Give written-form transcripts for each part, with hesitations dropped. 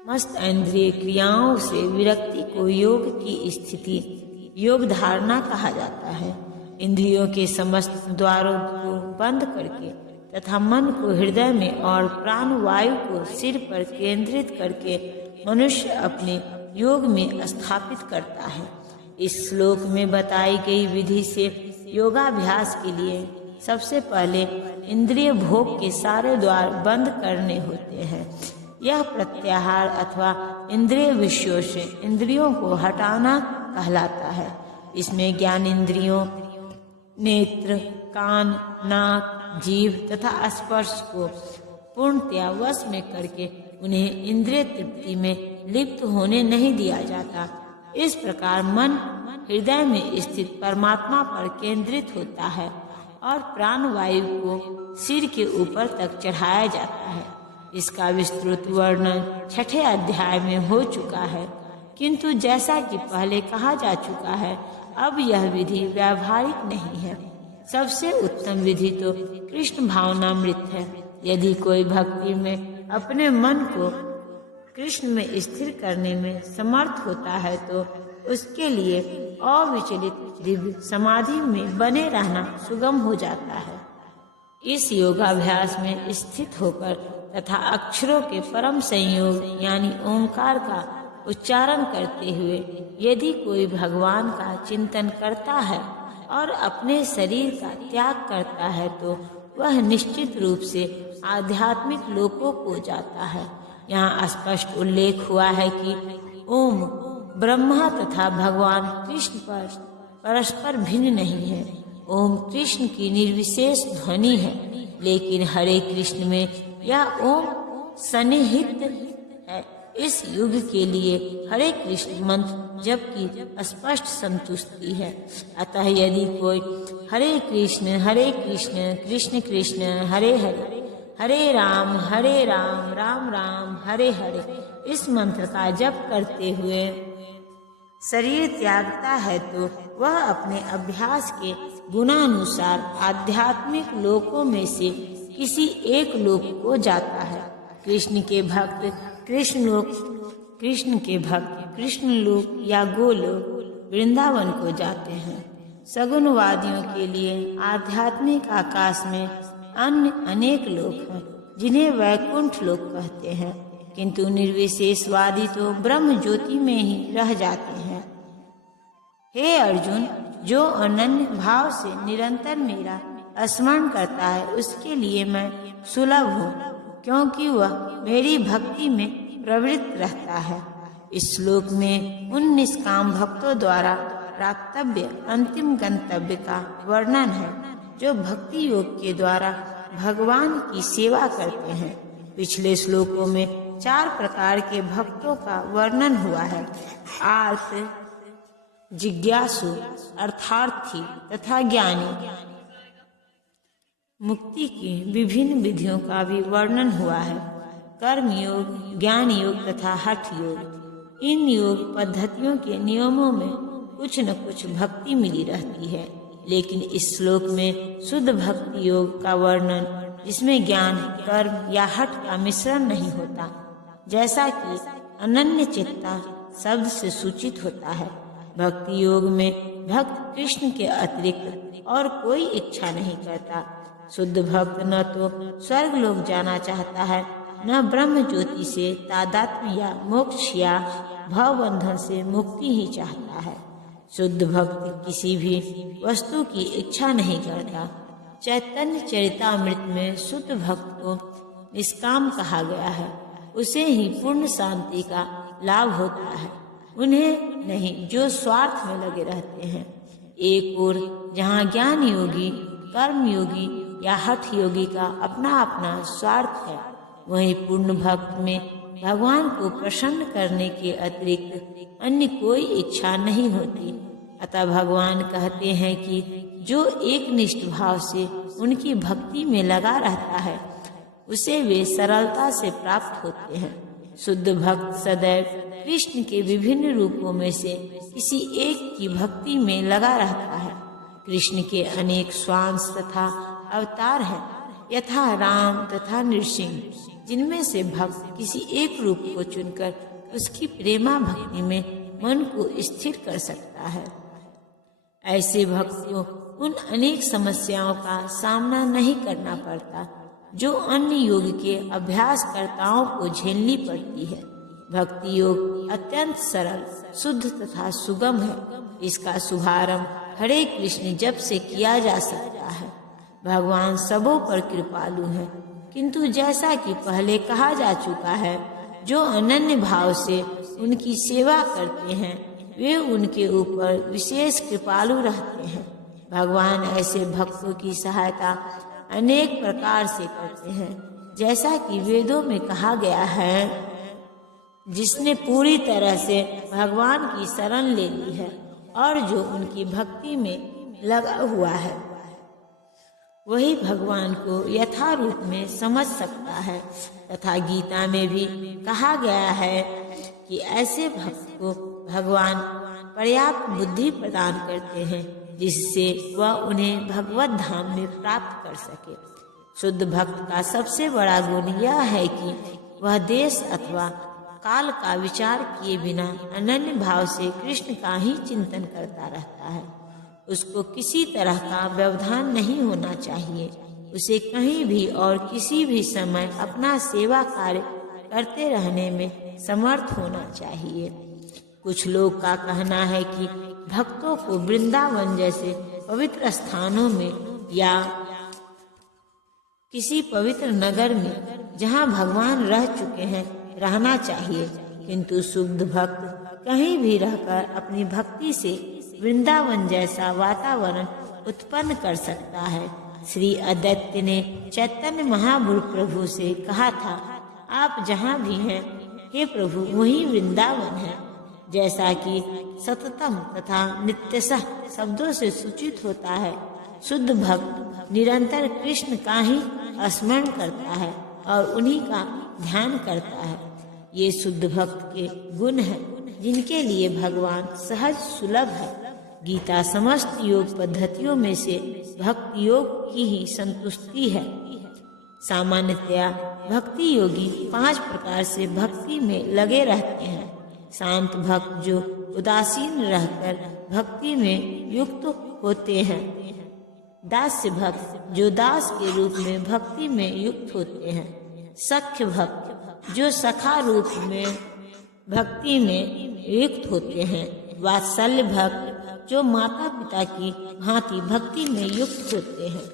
मस्त इंद्रिय क्रियाओं से विरक्ति को योग की स्थिति योग धारणा कहा जाता है। इंद्रियों के समस्त द्वारों को बंद करके तथा मन को हृदय में और प्राण वायु को सिर पर केंद्रित करके मनुष्य अपने योग में स्थापित करता है। इस श्लोक में बताई गई विधि से योगाभ्यास के लिए सबसे पहले इंद्रिय भोग के सारे द्वार बंद करने होते हैं। यह प्रत्याहार अथवा इंद्रिय विषयों से इंद्रियों को हटाना कहलाता है। इसमें ज्ञान इंद्रियों नेत्र, कान, नाक, जीभ तथा स्पर्श को पूर्णतया वश में करके उन्हें इंद्रिय तृप्ति में लिप्त होने नहीं दिया जाता। इस प्रकार मन हृदय में स्थित परमात्मा पर केंद्रित होता है और प्राण वायु को सिर के ऊपर तक चढ़ाया जाता है। इसका विस्तृत वर्णन 6ठे अध्याय में हो चुका है, किंतु जैसा कि पहले कहा जा चुका है, अब यह विधि व्यावहारिक नहीं है। सबसे उत्तम विधि तो कृष्ण भावनामृत है। यदि कोई भक्ति में अपने मन को कृष्ण में स्थिर करने में समर्थ होता है तो उसके लिए अविचलित दिव्य समाधि में बने रहना सुगम हो जाता है। इस योगाभ्यास में स्थित होकर तथा अक्षरों के परम संयोग यानी ओंकार का उच्चारण करते हुए यदि कोई भगवान का चिंतन करता है और अपने शरीर का त्याग करता है तो वह निश्चित रूप से आध्यात्मिक लोकों को जाता है। यहाँ स्पष्ट उल्लेख हुआ है कि ओम ब्रह्मा तथा भगवान कृष्ण पर परस्पर भिन्न नहीं है। ओम कृष्ण की निर्विशेष ध्वनि है, लेकिन हरे कृष्ण में यह ओम सन्निहित है। इस युग के लिए हरे कृष्ण मंत्र जप की स्पष्ट संतुष्टि है। अतः यदि कोई हरे कृष्ण कृष्ण कृष्ण हरे हरे हरे राम राम राम हरे हरे इस मंत्र का जप करते हुए शरीर त्यागता है तो वह अपने अभ्यास के गुणानुसार आध्यात्मिक लोकों में से किसी एक लोक को जाता है। कृष्ण के भक्त कृष्ण लोक या गोलोक वृंदावन को जाते हैं। सगुणवादियों के लिए आध्यात्मिक आकाश में अन्य अनेक लोक हैं जिन्हें वैकुंठ लोक कहते हैं, किंतु निर्विशेषवादी तो ब्रह्म ज्योति में ही रह जाते हैं। हे अर्जुन, जो अनन्य भाव से निरंतर मेरा स्मरण करता है उसके लिए मैं सुलभ हूँ, क्योंकि वह मेरी भक्ति में प्रवृत्त रहता है। इस श्लोक में उन निष्काम भक्तों द्वारा प्राप्तव्य अंतिम गंतव्य का वर्णन है जो भक्ति योग के द्वारा भगवान की सेवा करते हैं। पिछले श्लोकों में 4 प्रकार के भक्तों का वर्णन हुआ है। आर्त, जिज्ञासु, अर्थार्थी तथा ज्ञानी। मुक्ति की विभिन्न विधियों का भी वर्णन हुआ है। कर्म योग, ज्ञान योग तथा हठ योग। इन योग पद्धतियों के नियमों में कुछ न कुछ भक्ति मिली रहती है, लेकिन इस श्लोक में शुद्ध भक्ति योग का वर्णन जिसमें ज्ञान, कर्म या हठ का मिश्रण नहीं होता, जैसा कि अनन्य चित्ता शब्द से सूचित होता है। भक्ति योग में भक्त कृष्ण के अतिरिक्त और कोई इच्छा नहीं करता। शुद्ध भक्त न तो स्वर्ग लोक जाना चाहता है, न ब्रह्म ज्योति से तादात्म्य या मोक्ष या भव बंधन से मुक्ति ही चाहता है। शुद्ध भक्त किसी भी वस्तु की इच्छा नहीं करता। चैतन्य चरितामृत में शुद्ध भक्त को निष्काम कहा गया है। उसे ही पूर्ण शांति का लाभ होता है, उन्हें नहीं जो स्वार्थ में लगे रहते हैं। एक ओर जहाँ ज्ञान योगी, कर्म योगी या हठ योगी का अपना अपना स्वार्थ है, वहीं पूर्ण भक्त में भगवान को प्रसन्न करने के अतिरिक्त अन्य कोई इच्छा नहीं होती। अतः भगवान कहते हैं कि जो एक निष्ठ भाव से उनकी भक्ति में लगा रहता है उसे वे सरलता से प्राप्त होते हैं। शुद्ध भक्त सदैव कृष्ण के विभिन्न रूपों में से किसी एक की भक्ति में लगा रहता है। कृष्ण के अनेक स्वांश तथा अवतार हैं, यथा राम तथा नृसिंह। जिनमें से भक्त किसी एक रूप को चुनकर उसकी प्रेमा भक्ति में मन को स्थिर कर सकता है। ऐसे भक्त को उन अनेक समस्याओं का सामना नहीं करना पड़ता जो अन्य योग के अभ्यासकर्ताओं को झेलनी पड़ती है। भक्ति योग अत्यंत सरल, शुद्ध तथा सुगम है। इसका शुभारंभ हरे कृष्ण जप से किया जा सकता है। भगवान सबों पर कृपालु है, किंतु जैसा कि पहले कहा जा चुका है, जो अनन्य भाव से उनकी सेवा करते हैं वे उनके ऊपर विशेष कृपालु रहते हैं। भगवान ऐसे भक्तों की सहायता अनेक प्रकार से करते हैं, जैसा कि वेदों में कहा गया है, जिसने पूरी तरह से भगवान की शरण ले ली है और जो उनकी भक्ति में लगा हुआ है वही भगवान को यथारूप में समझ सकता है। तथा गीता में भी कहा गया है कि ऐसे भक्त को भगवान पर्याप्त बुद्धि प्रदान करते हैं जिससे वह उन्हें भगवत धाम में प्राप्त कर सके। शुद्ध भक्त का सबसे बड़ा गुण यह है कि वह देश अथवा काल का विचार किए बिना अनन्य भाव से कृष्ण का ही चिंतन करता रहता है। उसको किसी तरह का व्यवधान नहीं होना चाहिए। उसे कहीं भी और किसी भी समय अपना सेवा कार्य करते रहने में समर्थ होना चाहिए। कुछ लोग का कहना है कि भक्तों को वृंदावन जैसे पवित्र स्थानों में या किसी पवित्र नगर में जहां भगवान रह चुके हैं रहना चाहिए, किंतु शुद्ध भक्त कहीं भी रहकर अपनी भक्ति से वृंदावन जैसा वातावरण उत्पन्न कर सकता है। श्री अद्वैत ने चैतन्य महाप्रभु से कहा था, आप जहाँ भी हैं हे प्रभु वही वृंदावन है। जैसा कि सततम तथा नित्यशः शब्दों से सूचित होता है, शुद्ध भक्त निरंतर कृष्ण का ही स्मरण करता है और उन्हीं का ध्यान करता है। ये शुद्ध भक्त के गुण हैं जिनके लिए भगवान सहज सुलभ है। गीता समस्त योग पद्धतियों में से भक्ति योग की ही संतुष्टि है। सामान्यतया भक्ति योगी 5 प्रकार से भक्ति में लगे रहते हैं। शांत भक्त जो उदासीन रहकर भक्ति में युक्त होते हैं, दास्य भक्त जो दास के रूप में भक्ति में युक्त होते हैं, सख्य भक्त जो सखा रूप में भक्ति में युक्त होते हैं, वात्सल्य भक्त जो माता पिता की भांति भक्ति में युक्त होते हैं,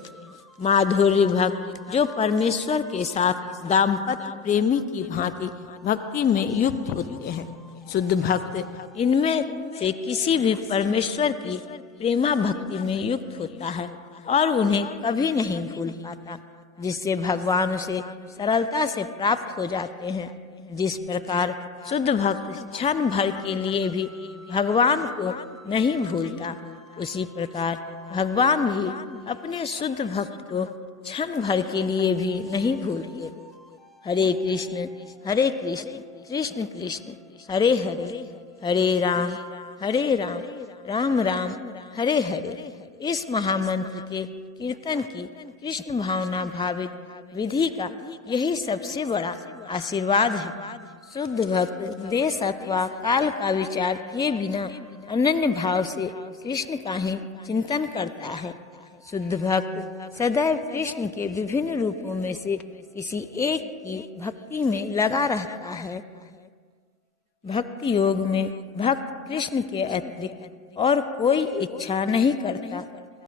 माधुर्य भक्त जो परमेश्वर के साथ दाम्पत्य प्रेमी की भांति भक्ति में युक्त होते हैं। शुद्ध भक्त इनमें से किसी भी परमेश्वर की प्रेमा भक्ति में युक्त होता है और उन्हें कभी नहीं भूल पाता, जिससे भगवान उसे सरलता से प्राप्त हो जाते हैं। जिस प्रकार शुद्ध भक्त क्षण भर के लिए भी भगवान को नहीं भूलता, उसी प्रकार भगवान भी अपने शुद्ध भक्त को क्षण भर के लिए भी नहीं भूलते। हरे कृष्ण कृष्ण कृष्ण हरे हरे, हरे राम राम राम हरे हरे। इस महामंत्र के कीर्तन की कृष्ण भावना भावित विधि का यही सबसे बड़ा आशीर्वाद है। शुद्ध भक्त देश अथवा काल का विचार किए बिना अनन्य भाव से कृष्ण का ही चिंतन करता है। शुद्ध भक्त सदैव कृष्ण के विभिन्न रूपों में से किसी एक की भक्ति में लगा रहता है। भक्ति योग में भक्त कृष्ण के अतिरिक्त और कोई इच्छा नहीं करता।